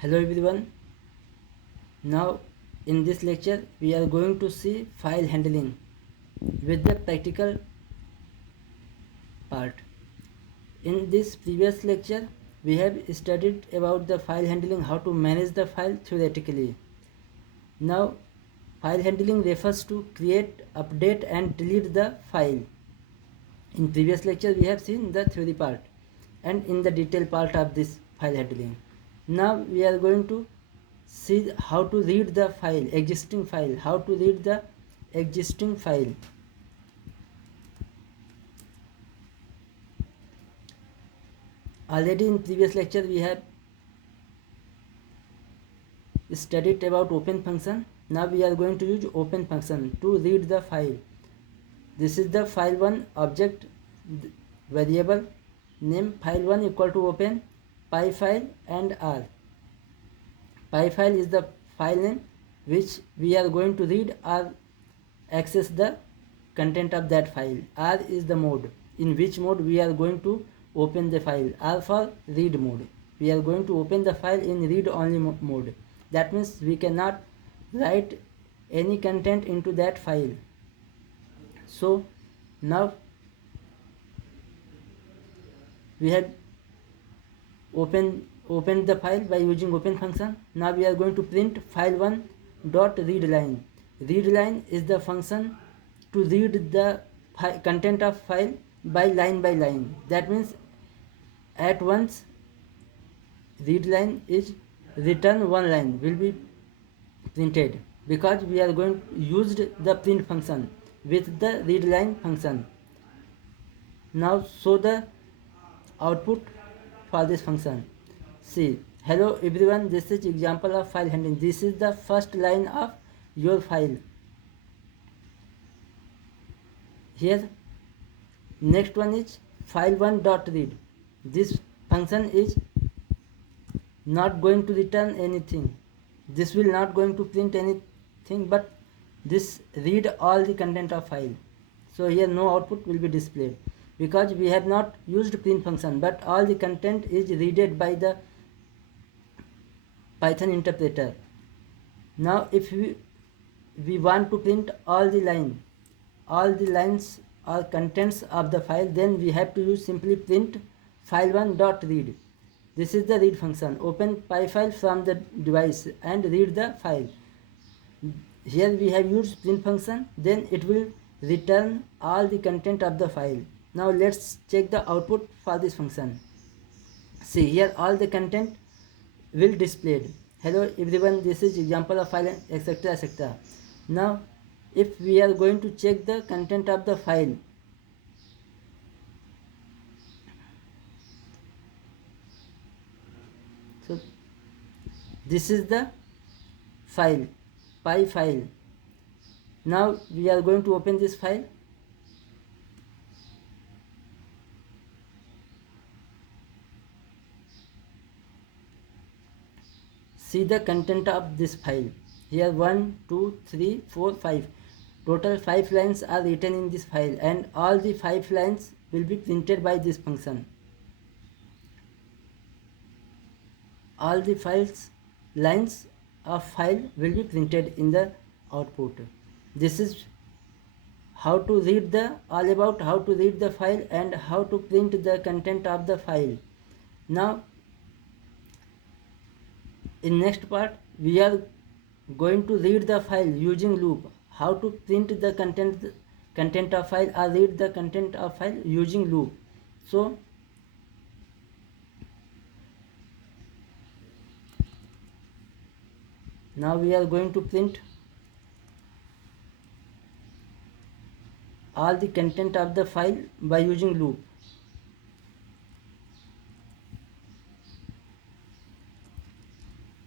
Hello everyone. Now in this lecture we are going to see file handling with the practical part. In this previous lecture we have studied about the file handling, how to manage the file theoretically. Now file handling refers to create, update and delete the file. In previous lecture we have seen the theory part and in the detail part of this file handling. Now we are going to see how to read the file, existing file, how to read the existing file. Already in previous lecture we have studied about open function. Now we are going to use open function to read the file. This is the file1 object variable name, file1 equal to open pyfile and r. Pyfile is the file name which we are going to read or access the content of that file. R is the mode, in which mode we are going to open the file. R for read mode. We are going to open the file in read only mode. That means we cannot write any content into that file. So now we have opened the file by using open function. Now we are going to print file1 dot read line. Read line is the function to read the content of file by line. That means at once read line is return one line will be printed, because we are going to use the print function with the read line function. Now show the output for this function. See, hello everyone, this is example of file handling. This is the first line of your file. Here next one is file1 dot read. This function is not going to return anything. This will not going to print anything, but this read all the content of file. So here no output will be displayed, because we have not used print function, but all the content is readed by the Python interpreter. Now if we want to print all the lines or contents of the file, then we have to use simply print file1 dot read. This is the read function. Open pyfile from the device and read the file. Here we have used print function, then it will return all the content of the file. Now let's check the output for this function. See, here all the content will displayed. Hello everyone, this is example of file, etc, etc. Now if we are going to check the content of the file, so this is the file, py file. Now we are going to open this file. See the content of this file. Here 1, 2, 3, 4, 5. Total 5 lines are written in this file, and all the 5 lines will be printed by this function. All the lines of file will be printed in the output. This is how to read all about how to read the file and how to print the content of the file. Now in next part we are going to read the file using loop. How to print the content of file or read the content of file using loop. So now we are going to print all the content of the file by using loop.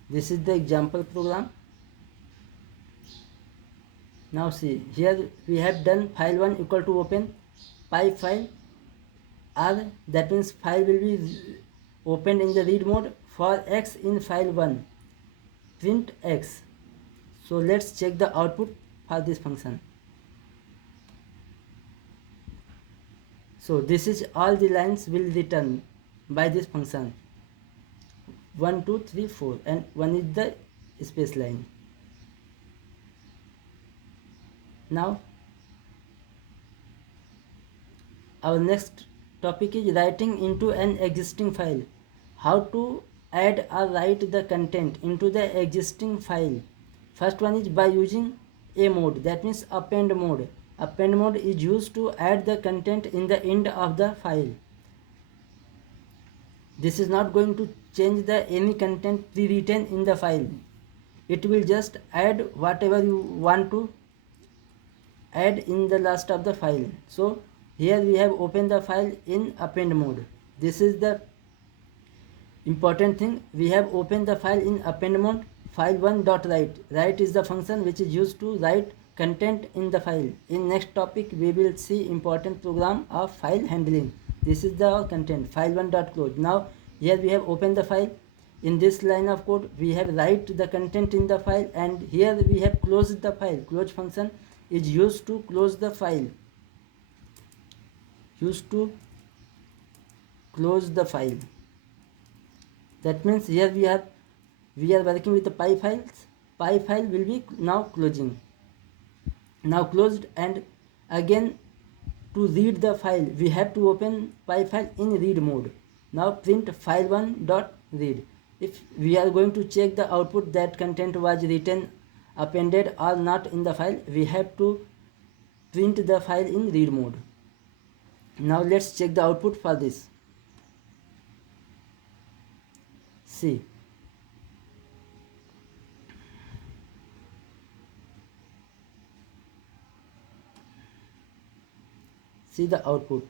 This is the example program. Now see, here we have done file1 equal to open pyfile r. That means file will be opened in the read mode for x in file1. Print x. So let's check the output for this function. So this is all the lines will return by this function. 1 2 3 4 and 1 is the space line. Now our next topic is writing into an existing file. How to add or write the content into the existing file. First one is by using a mode, that means append mode. Append mode is used to add the content in the end of the file. This is not going to change the any content pre-written in the file. It will just add whatever you want to add in the last of the file. So here we have opened the file in append mode. This is the important thing. We have opened the file in append mode. File1.write. Write is the function which is used to write content in the file. In next topic we will see important program of file handling. This is the content. File1.close. Now here we have opened the file. In this line of code we have write the content in the file, and here we have closed the file. Close function is used to close the file. Used to close the file. That means here we are working with the py files. Py file will be now closing. Now closed, and again to read the file we have to open py file in read mode. Now print file1.read. If we are going to check the output that content was written, appended or not in the file, we have to print the file in read mode. Now let's check the output for this. See, the output.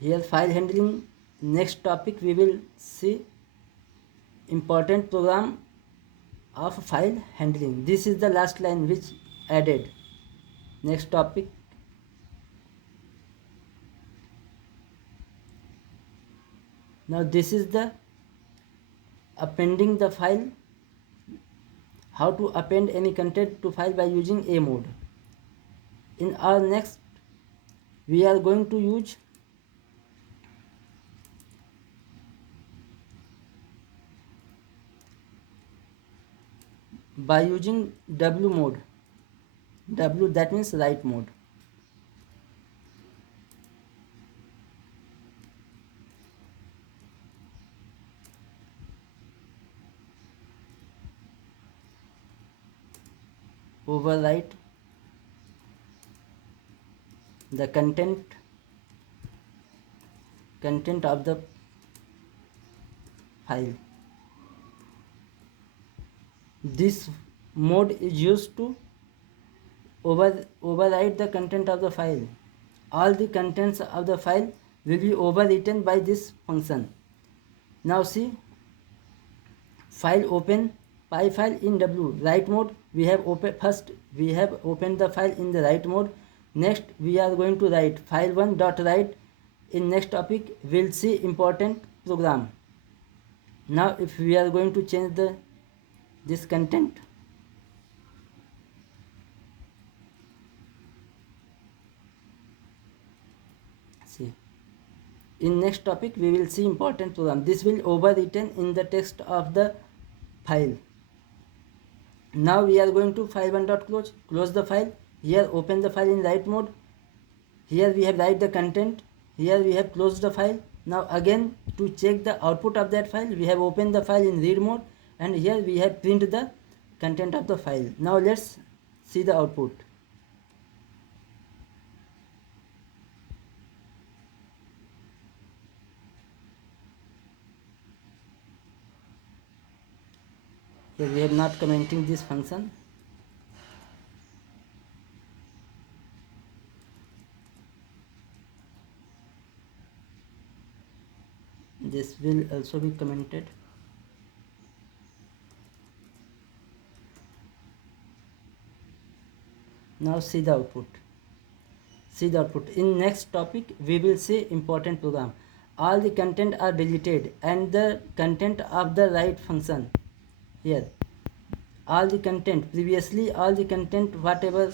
Here file handling. Next topic we will see important program of file handling. This is the last line which added. Next topic. Now this is the appending the file. How to append any content to file by using a mode. In our next we are going to use by using W mode. W, that means write mode. Overwrite the content of the file. This mode is used to overwrite the content of the file. All the contents of the file will be overwritten by this function. Now see, file open py file in W, write mode. We have opened the file in the write mode. Next we are going to write file1.write. In next topic we'll see important program. Now if we are going to change this content, see, in next topic we will see important program. This will overwritten in the text of the file. Now we are going to file1.close. Close the file. Here open the file in write mode. Here we have write the content. Here we have closed the file. Now again to check the output of that file, we have opened the file in read mode, and here we have print the content of the file. Now let's see the output. Here we are not commenting this function. This will also be commented. Now see the output. In next topic we will see important program. All the content are deleted and the content of the write function. Here all the content, previously all the content whatever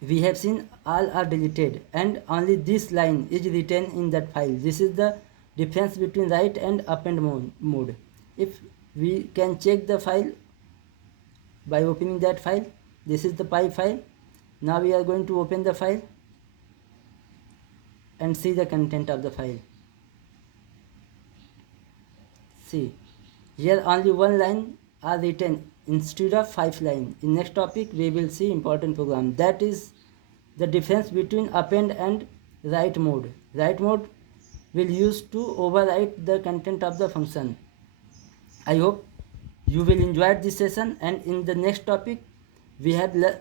we have seen, all are deleted, and only this line is written in that file. This is the difference between write and append mode. If we can check the file by opening that file, this is the py file. Now we are going to open the file and see the content of the file. See, here only one line are written instead of 5 lines. In next topic we will see important program, that is the difference between append and write mode. Write mode will use to overwrite the content of the function. I hope you will enjoy this session, and in the next topic we will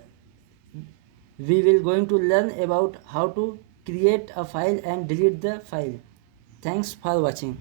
going to learn about how to create a file and delete the file. Thanks for watching.